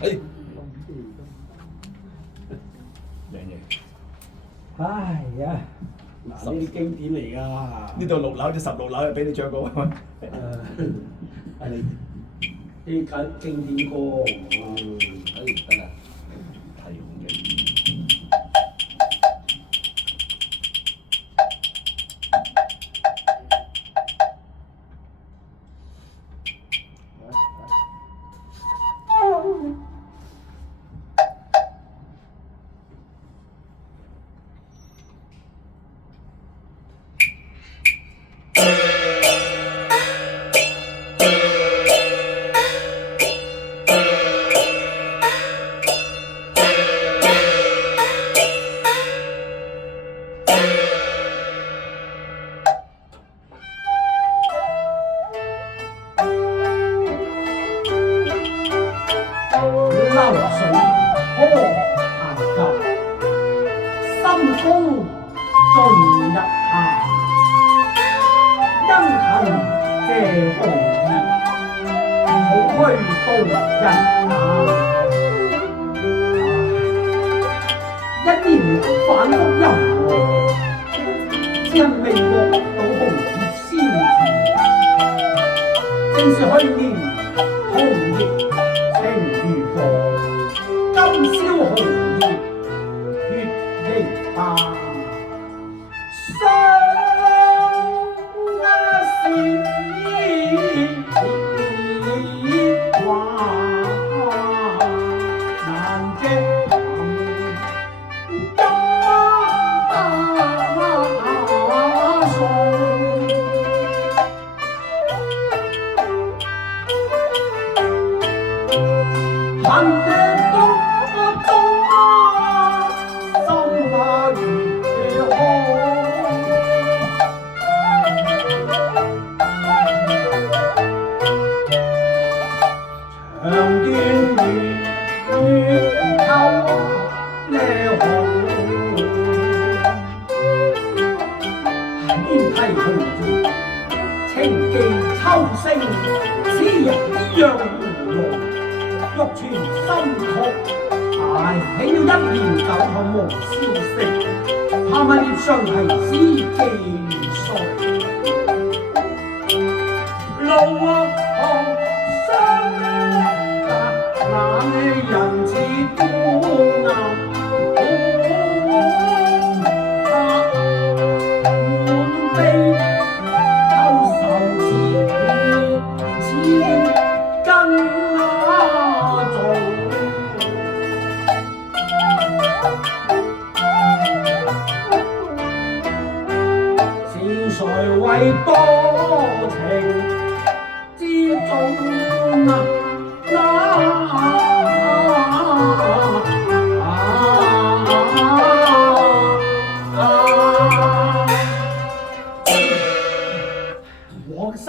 哎，樣嘢。唉呀，嗱呢啲經典嚟㗎。呢度6樓至16樓，俾你唱過。係你呢首經典歌。哎，得啦，提供嘅。流水河閒舊，心風盡入夏。殷勤謝紅葉，好虛度日晚。一言反覆吟和，只因未獲到紅葉先甜。正是去年紅葉情如火，今宵紅葉月仍淡。相思話難遮今晚送。恨的冬啊，心那如空。長斷月透夜紅，煙梯紅葉，情寄秋聲，詩人依樣胡弄。欲傳心曲，唉，起了1年久後無消息，怕問葉上提詩寄誰？路啊相那人似孤雁，滿悲偷愁似根。是誰為多情之中往生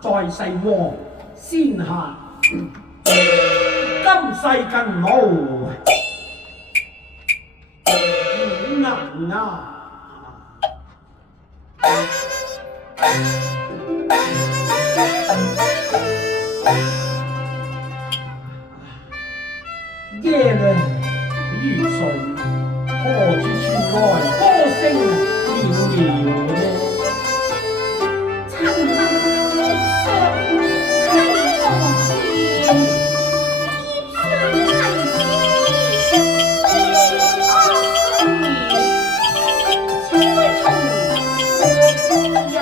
在世王先下，今世更無顏啊！夜涼如水，何處傳來歌聲裊裊呢？曾聞葉上睇荷船，葉上提詩此同人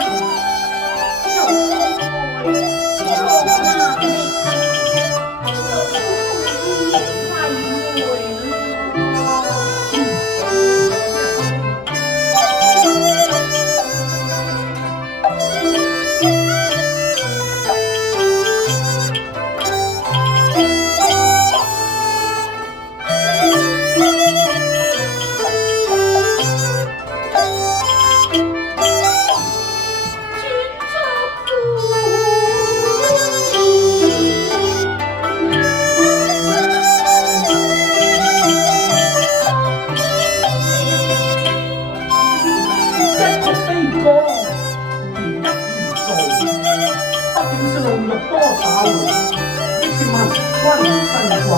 温身掛。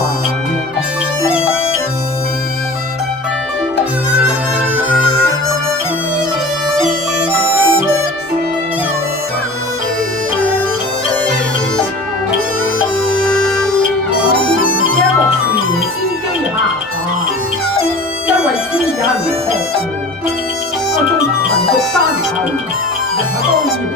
因為先人學富，中群獨山頭，人當然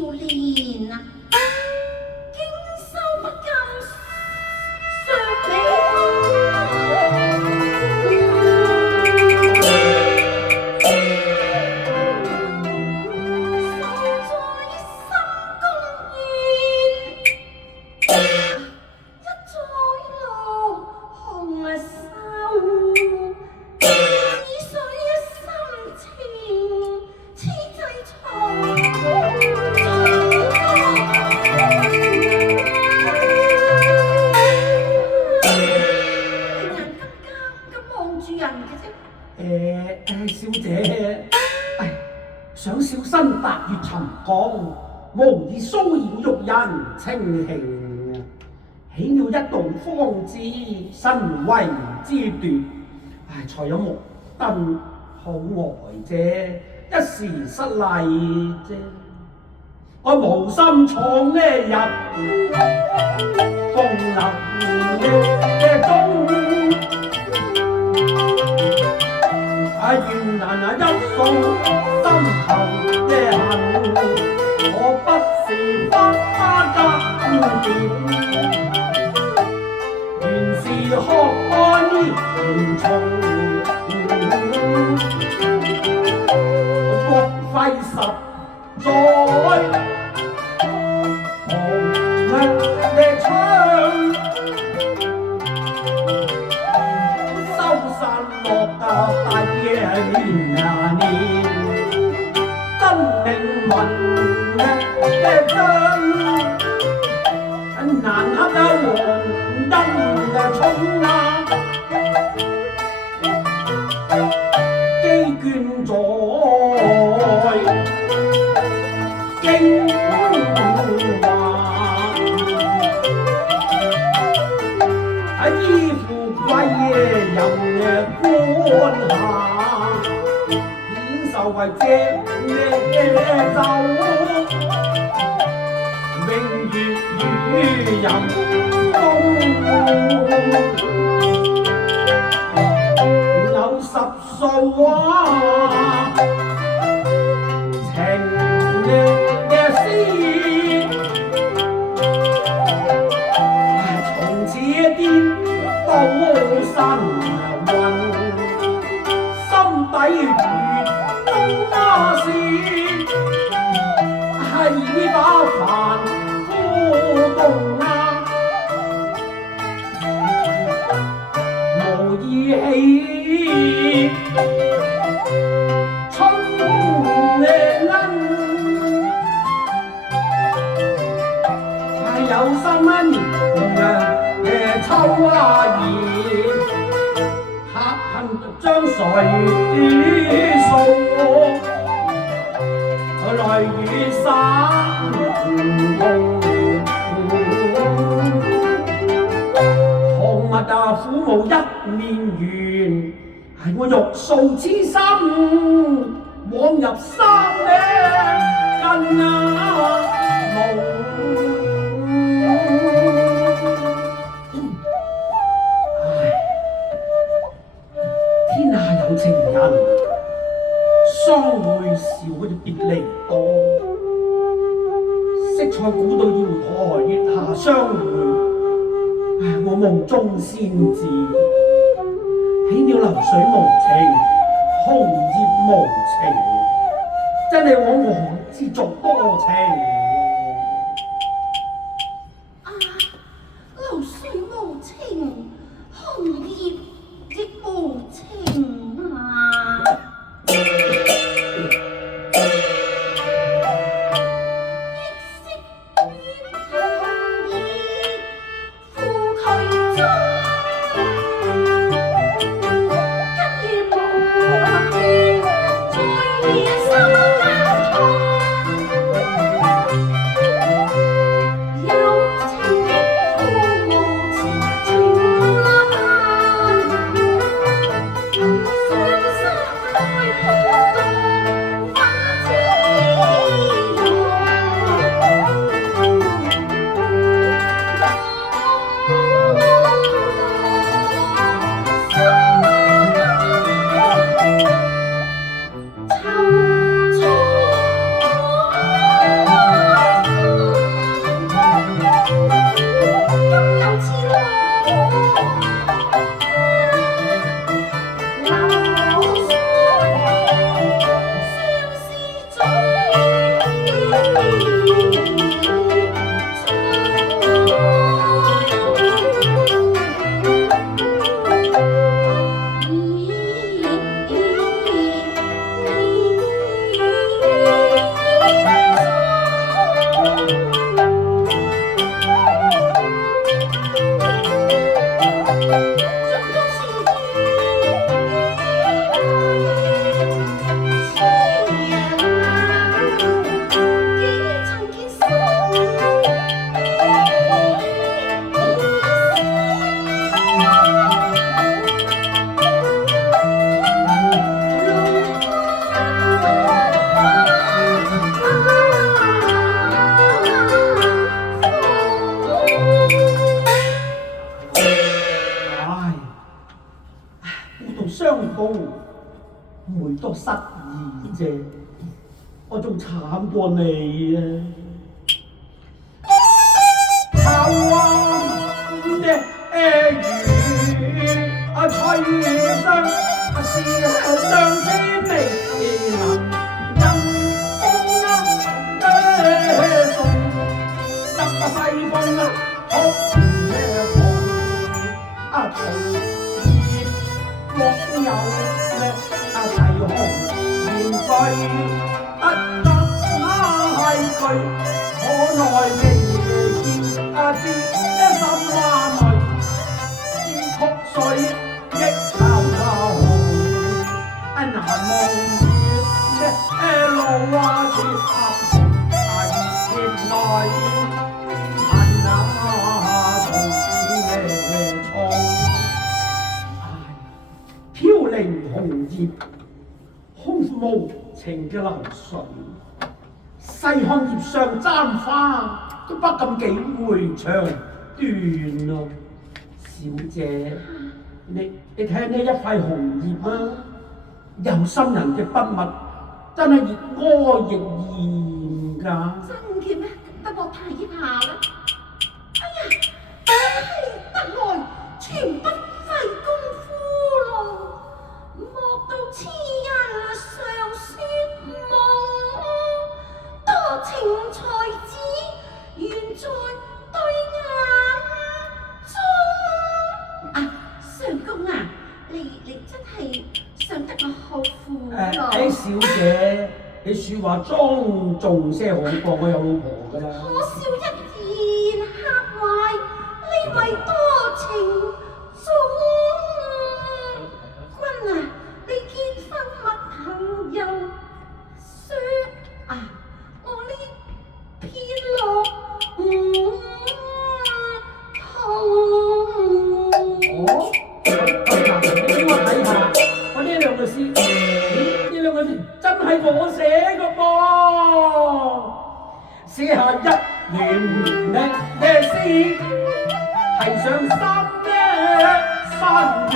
可以啦。小姐，想小生踏月尋江，無意騷擾玉人清興，起了一道芳姿，身為之奪，才有目瞪口呆啫，一時失禮啫。我無心闖呢入風流中。願能一掃心頭嘅恨，我不是花間蝶，原是學愛緣從，國費10載，紅日窗，收散落大年啊年，真命運嘅將，難克啊黃金嘅衝啊，機眷在京華，依富貴人官下。就為借酒，永月與人公，有10數啊，情嘅詩，從此顛倒神魂，心底那是一把凡夫動啊，無意氣春恩，有心年秋啊熱。水數，來與生同。何物啊，苦無一面緣，係我欲訴痴心，往入三呢根啊夢。天下有情人，相會時好似別離多。色彩古道瑤台，月下相會。我夢中先知，喜鳥流水無情，紅葉無情，真係我王之族多情。啊，流水無情，紅葉亦無情啊！每多失意啫，我仲慘過你啊！秋的雨啊，吹傷是相思未能因風送，得西風哭咩夢啊！莫有咩齊紅面對，不得那係佢，可耐未見知心花淚，曲水憶秋紅，難忘月路花雪合熱內，恨那重咩重。飄零紅葉，空無情嘅流水，細看葉上簪花，都不禁幾回腸斷咯。小姐，你睇呢一塊紅葉啊，有心人嘅筆墨，真係越柯亦艷㗎。真嘅咩？等我睇下啦。哎呀，得來全不費功夫咯。莫道痴人常說夢，多情才子原在對眼中。啊，相公啊，你真係想得我好苦惱。小姐，你説話莊重些好過，我有老婆㗎啦。可笑一言嚇壞呢位多情種君啊！我寫嘅噃，寫下一年嘅詩，係上心嘅山藥。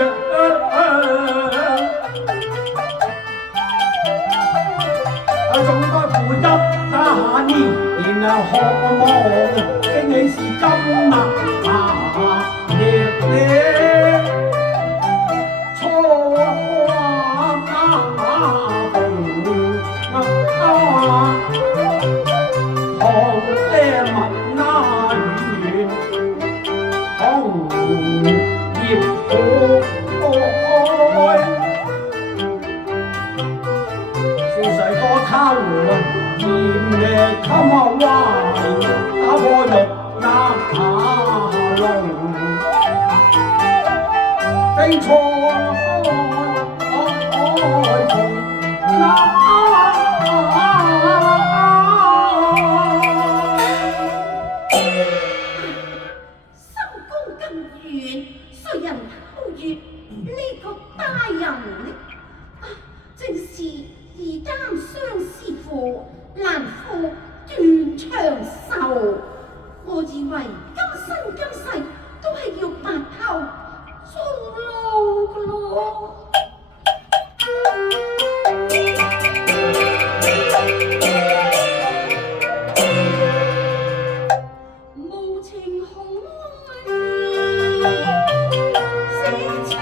仲該負一打年，渴望驚喜是今日烈烈初紅的蜜那園，紅葉開。誰個偷鹽嘅襟壞，打破玉壓龍，飛錯從深宮咁遠，誰人偷閱呢個大人呢？正是二監相思婦，難復斷腸愁。我以為今生今世都係要白頭終老噶咯。無情空死情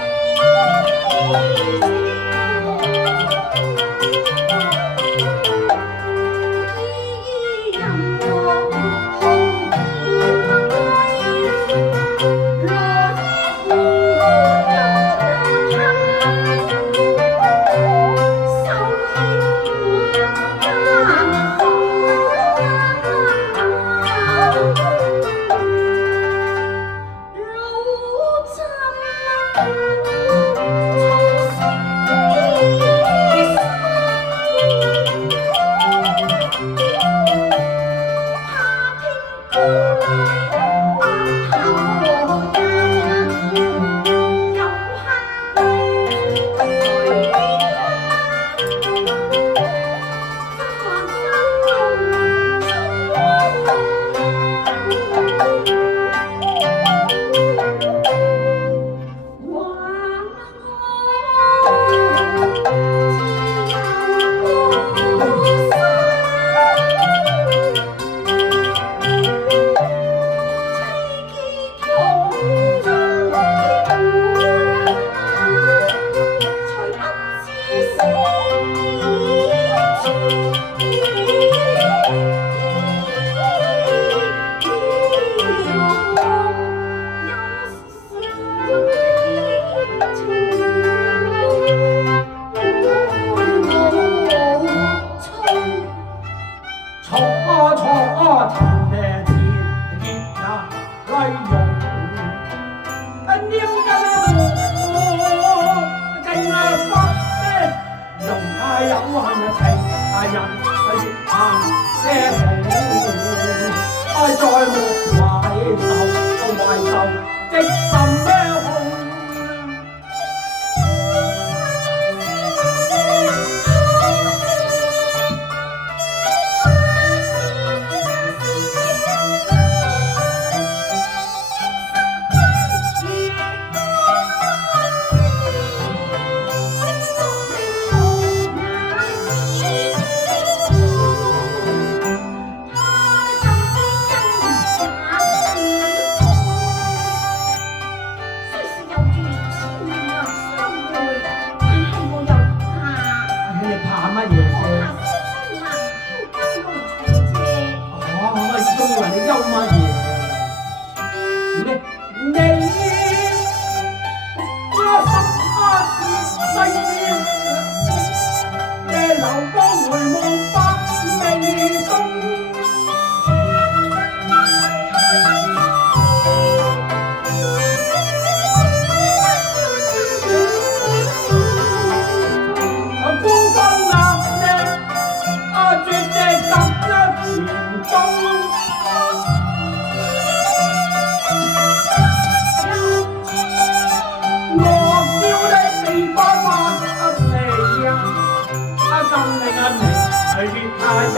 日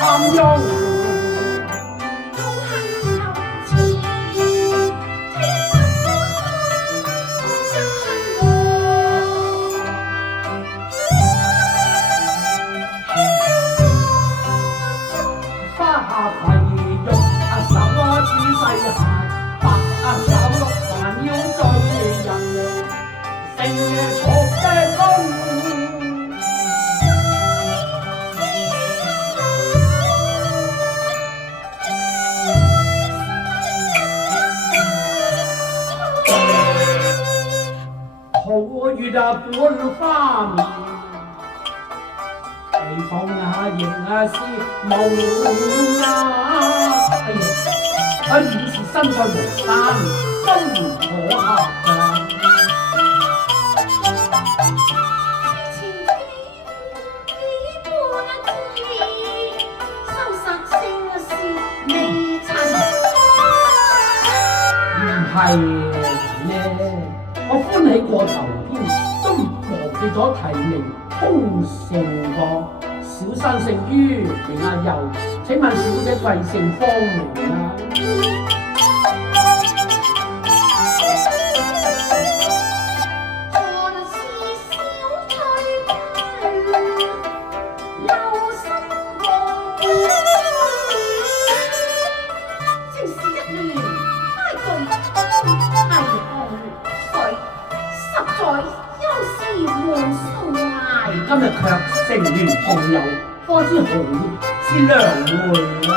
擔憂。月半花面，地放仍是夢哎呀，原是身在巫山，心如可客係呢，我歡喜過頭添，都忘記咗提名通勝過小生姓于名阿佑，請問小姐貴姓芳名啊？今日卻成緣同遊，方知紅葉是良會啦。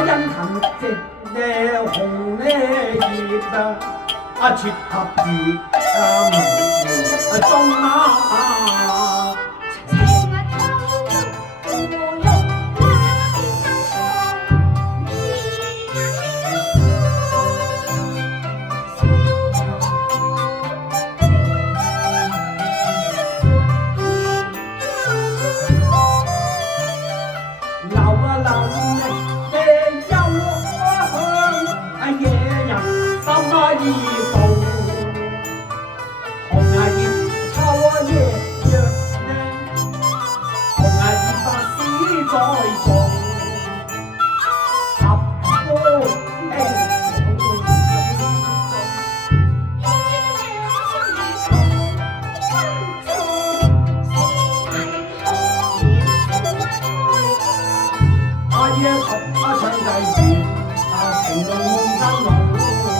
因勤植呢紅呢葉啊，撮合月中唱計住情濃夢更濃。